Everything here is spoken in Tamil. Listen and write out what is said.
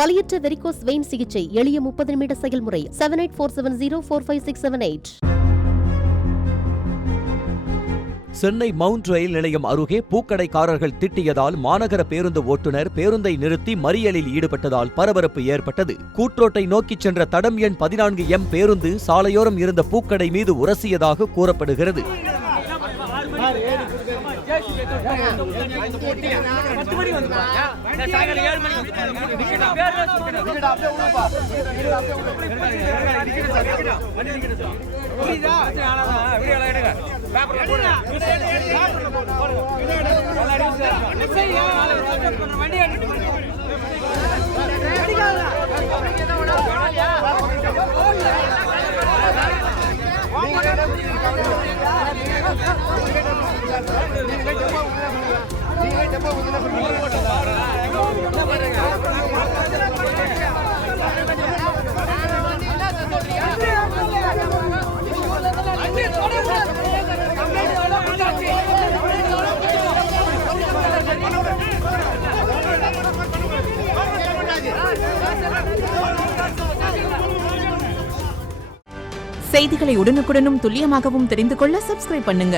வலியற்ற வெரிகோஸ் வெயின் சிகிச்சை எளிய 30 நிமிட செயல்முறை 7847045678. சென்னை மவுண்ட் ரயில் நிலையம் அருகே பூக்கடைக்காரர்கள் திட்டியதால் மாநகர பேருந்து ஓட்டுநர் பேருந்தை நிறுத்தி மறியலில் ஈடுபட்டதால் பரபரப்பு ஏற்பட்டது. கூட்ரோட்டை நோக்கிச் சென்ற தடம் எண் 14M பேருந்து சாலையோரம் இருந்த பூக்கடை மீது உரசியதாக கூறப்படுகிறது. செய்திகளை உடனுக்குடனும் துல்லியமாகவும் தெரிந்து கொள்ள சப்ஸ்கிரைப் பண்ணுங்க.